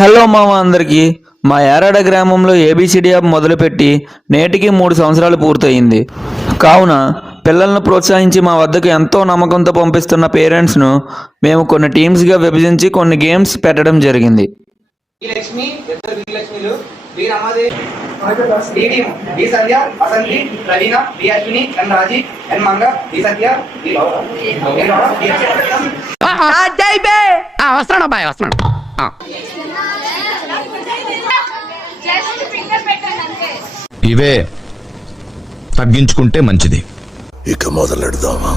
Hello మామ అందరికీ. మా యారాడ గ్రామంలో ఏబిసిడి యాప్ మొదలుపెట్టి నేటికి 3 సంవత్సరాలు పూర్తయింది. కావున పిల్లలను ప్రోత్సహించి మా వద్దకు ఎంతో నమ్మకంతో పంపిస్తున్న పేరెంట్స్ను మేము కొన్ని టీమ్స్గా విభజించి కొన్ని గేమ్స్ పెట్టడం జరిగింది. ఇవే తగ్గించుకుంటే మంచిది. ఇక మొదలెడదామా?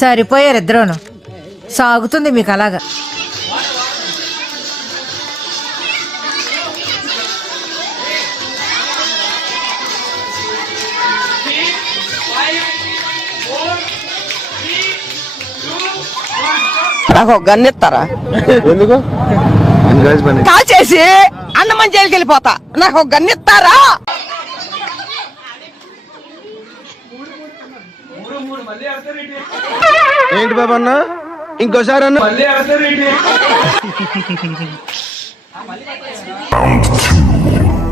సరిపోయారు ఇద్దరును. సాగుతుంది మీకు అలాగా. నాకు గన్నెత్తారా? ఎందుకు కాల్చేసి అన్నమని జైలుకి వెళ్ళిపోతా. నాకు ఒక గన్నెత్తారా? ఏంటి బాబు అన్న, ఇంకోసారి అన్న.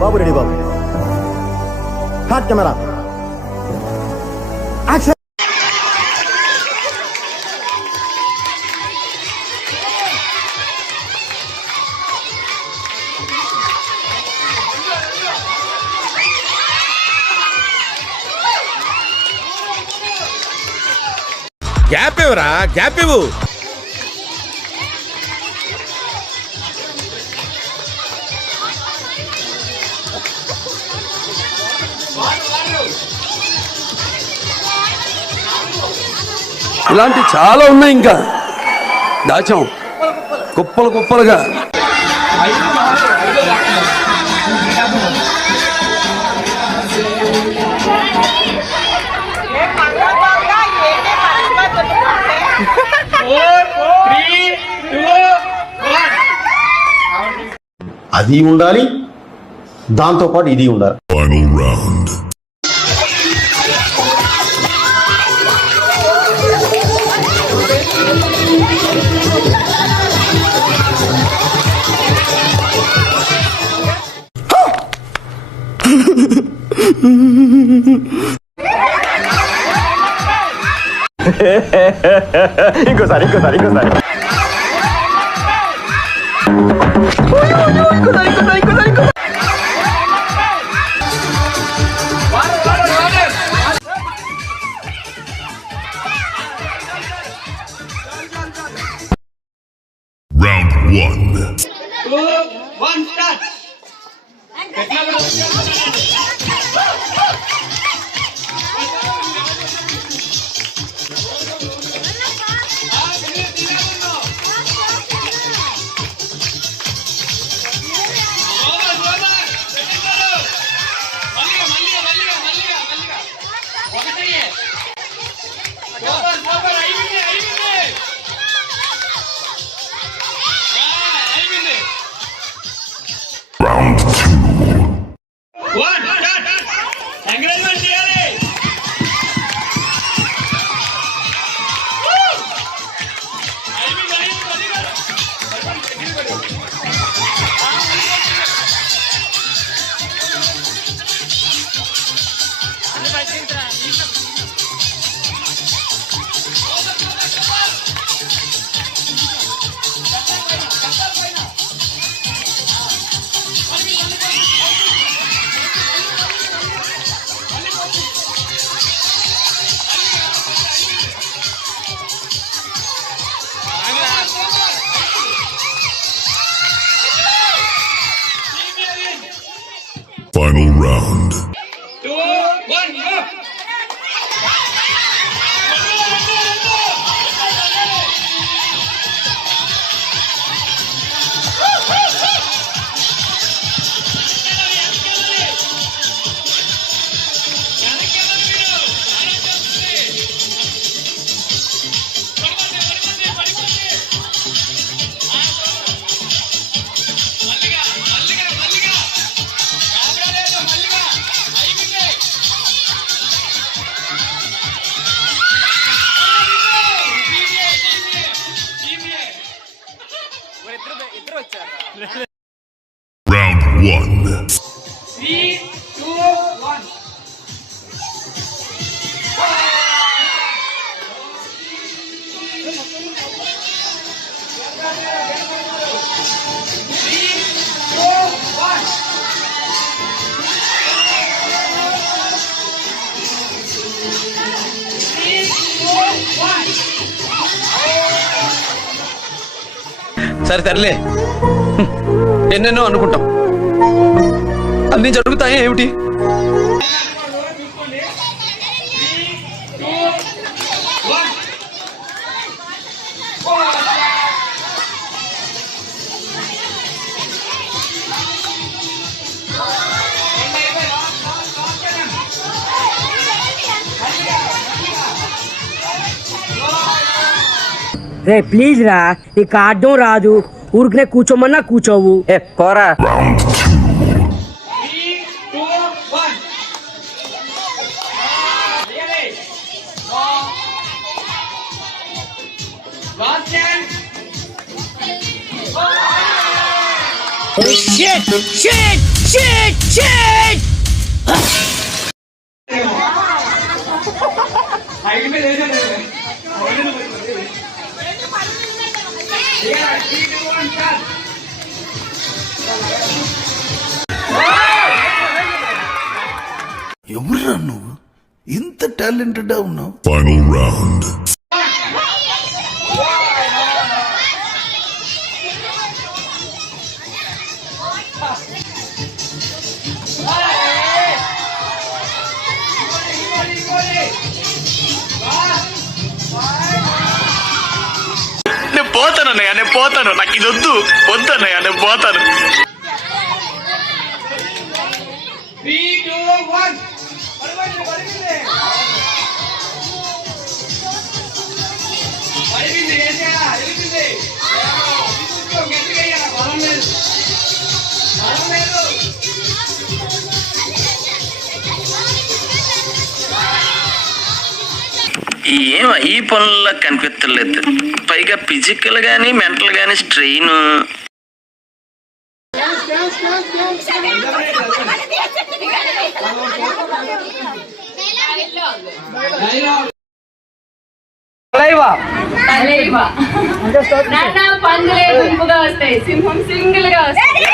బాబు రెడీ బాబు. Hot camera action. గ్యాప్ ఇవ్వరా, గ్యాప్ ఇవ్వు. ఇలాంటి చాలా ఉన్నాయి, ఇంకా దాచాం కుప్పలు కుప్పలుగా. అది ఉండాలి, దాంతో పాటు ఇది ఉండాలి. ఇంకోసారి ఇంకోసారి ఇంకోసారి Round 1. 2, 1, start. Round 2. సరే తరలే, ఎన్నెన్నో అనుకుంటాం, అన్ని జరుగుతాయి ఏమిటి? రే ప్లీజ్ రా, నీకు ఆడడం రాదు, ఊరికనే కూర్చోమన్నా కూర్చోవు. పోరా. Round 2. 3, 2, 1. Ready? Last chance. Height में ले जाना है. Yeah, 3, 2, 1, start. ఎవరురా నువ్వు ఇంత టాలెంటెడ్ ఉన్నావు? Final round. నేను పోతానన్నయ్య, నేను పోతాను, నాకు ఇది వద్దు వద్దన్నయ్య, నేను పోతాను. 3, 2, 1. పడిపోయింది వేసేయాలా, వెళ్ళిపోయింది. గట్టిగా వేయాలా, బలం లేదు, బలం లేదు. ఏం ఈ పనుల్లో కనిపించలేదు, పైగా ఫిజికల్ గానీ మెంటల్ గానీ స్ట్రెయిన్. పందులే గుంపుగా వస్తాయి, సింహం సింగిల్ గా వస్తాయి.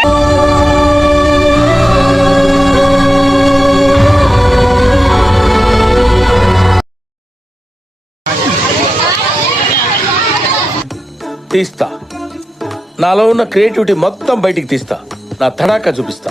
తీస్తా, నాలో ఉన్న క్రియేటివిటీ మొత్తం బయటికి తీస్తా, నా తడాకా చూపిస్తా.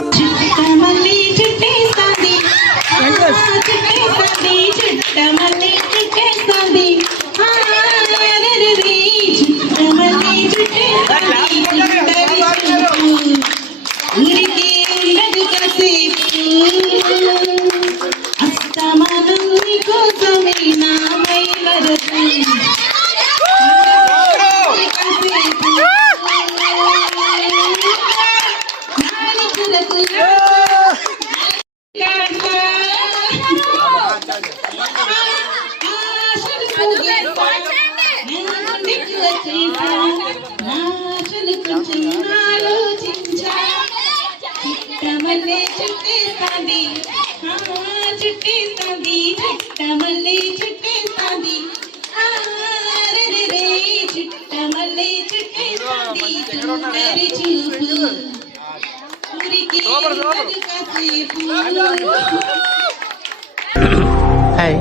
హాయ్,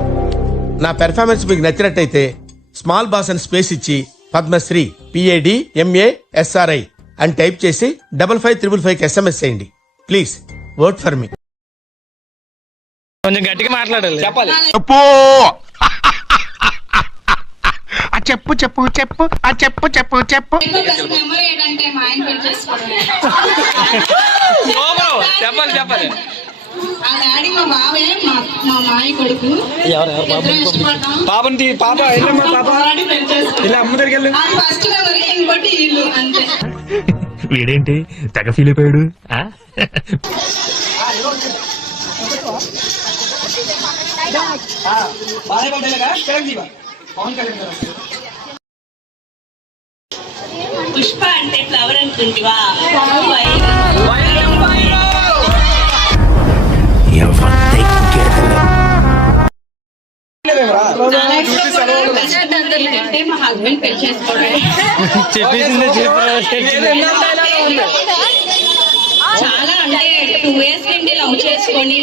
నా పెర్ఫార్మెన్స్ మీకు నచ్చినట్టయితే స్మాల్ బాస్ అని స్పేస్ ఇచ్చి పద్మశ్రీ PADMASRI అని టైప్ చేసి 5555 SMS చేయండి. Please work for me. కొంచెం గట్టిగా మాట్లాడాలి, చెప్పాలి. చెప్పు చెప్పు చెప్పు చెప్పు చెప్పు చెప్పు. చెప్పాలి చెప్పాలి. పాపని పాప ఇలా అమ్మ దగ్గరికి వెళ్ళు. వీడేంటి తెగ ఫీల్ అయిపోయాడు? పుష్ప అంటే ఫ్లవర్ అనుకుంటివా? మా హస్బెండ్ పెళ్లి చేసుకోవడం చాలా అంటే 2 years నుండి లవ్ చేసుకొని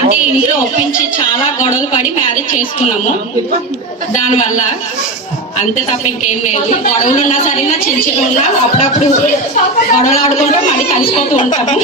అంటే ఇంట్లో ఒప్పించి చాలా గొడవలు పడి మ్యారేజ్ చేసుకున్నాము. దానివల్ల అంతే తప్ప ఇంకేం లేదు. గొడవలు ఉన్నా సరే చిన్న చిన్న ఉన్నా అప్పుడప్పుడు గొడవలు ఆడుకుంటూ మళ్ళీ కలిసిపోతూ ఉంటాము.